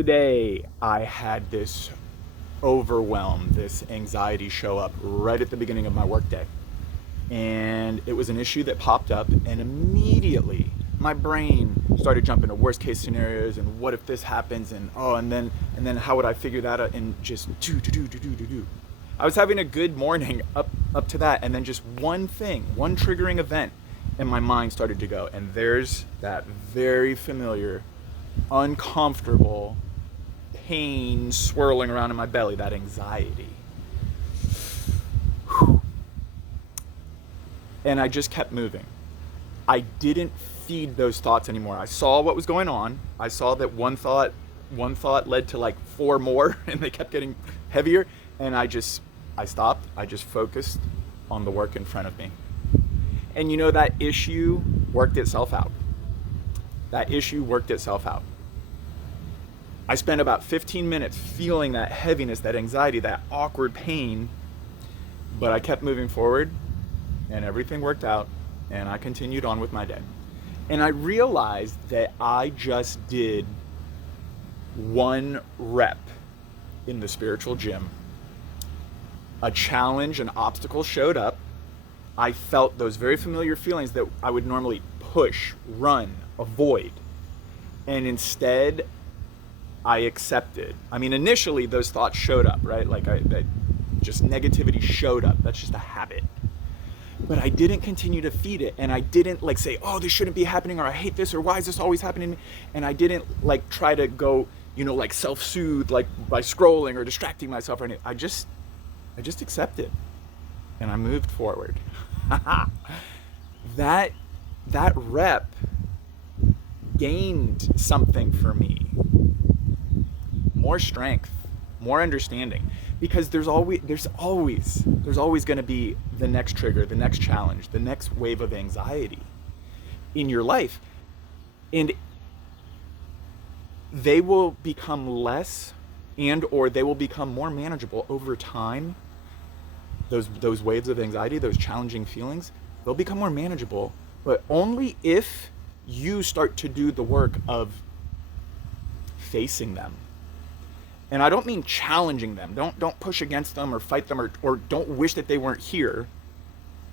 Today, I had this overwhelm, this anxiety show up right at the beginning of my workday. And it was an issue that popped up, and immediately my brain started jumping to worst case scenarios and what if this happens, and and then how would I figure that out, and just do. I was having a good morning up to that, and then just one thing, one triggering event, and my mind started to go. And there's that very familiar, uncomfortable pain swirling around in my belly, that anxiety. Whew. And I just kept moving. I didn't feed those thoughts anymore. I saw what was going on. I saw that one thought led to like four more, and they kept getting heavier. And I stopped. I just focused on the work in front of me. And that issue worked itself out. I spent about 15 minutes feeling that heaviness, that anxiety, that awkward pain, but I kept moving forward, and everything worked out, and I continued on with my day. And I realized that I just did one rep in the spiritual gym. A challenge, an obstacle showed up. I felt those very familiar feelings that I would normally push, run, avoid. And instead, I accepted. I mean, initially those thoughts showed up, right? That just negativity showed up. That's just a habit. But I didn't continue to feed it, and I didn't say, oh, this shouldn't be happening, or I hate this, or why is this always happening to me? And I didn't try to go, self-soothe, by scrolling or distracting myself or anything. I just accepted, and I moved forward. That rep gained something for me. More strength, more understanding, because there's always going to be the next trigger, the next challenge, the next wave of anxiety in your life, and they will become less or they will become more manageable over time. Those waves of anxiety, those challenging feelings, they'll become more manageable, but only if you start to do the work of facing them. And I don't mean challenging them. Don't push against them or fight them or don't wish that they weren't here.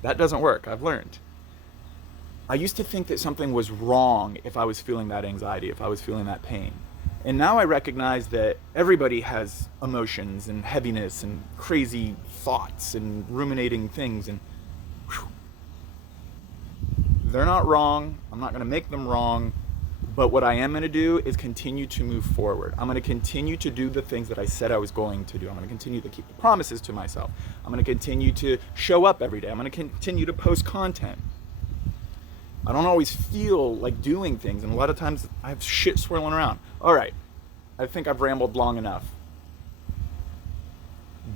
That doesn't work, I've learned. I used to think that something was wrong if I was feeling that anxiety, if I was feeling that pain. And now I recognize that everybody has emotions and heaviness and crazy thoughts and ruminating things, and they're not wrong. I'm not going to make them wrong. But what I am going to do is continue to move forward. I'm going to continue to do the things that I said I was going to do. I'm going to continue to keep the promises to myself. I'm going to continue to show up every day. I'm going to continue to post content. I don't always feel like doing things, and a lot of times I have shit swirling around. All right, I think I've rambled long enough.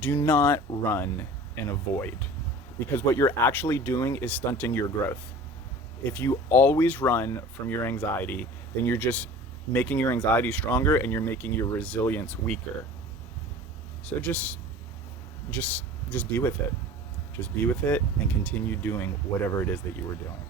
Do not run and avoid, because what you're actually doing is stunting your growth. If you always run from your anxiety, then you're just making your anxiety stronger, and you're making your resilience weaker. So just be with it. Just be with it and continue doing whatever it is that you were doing.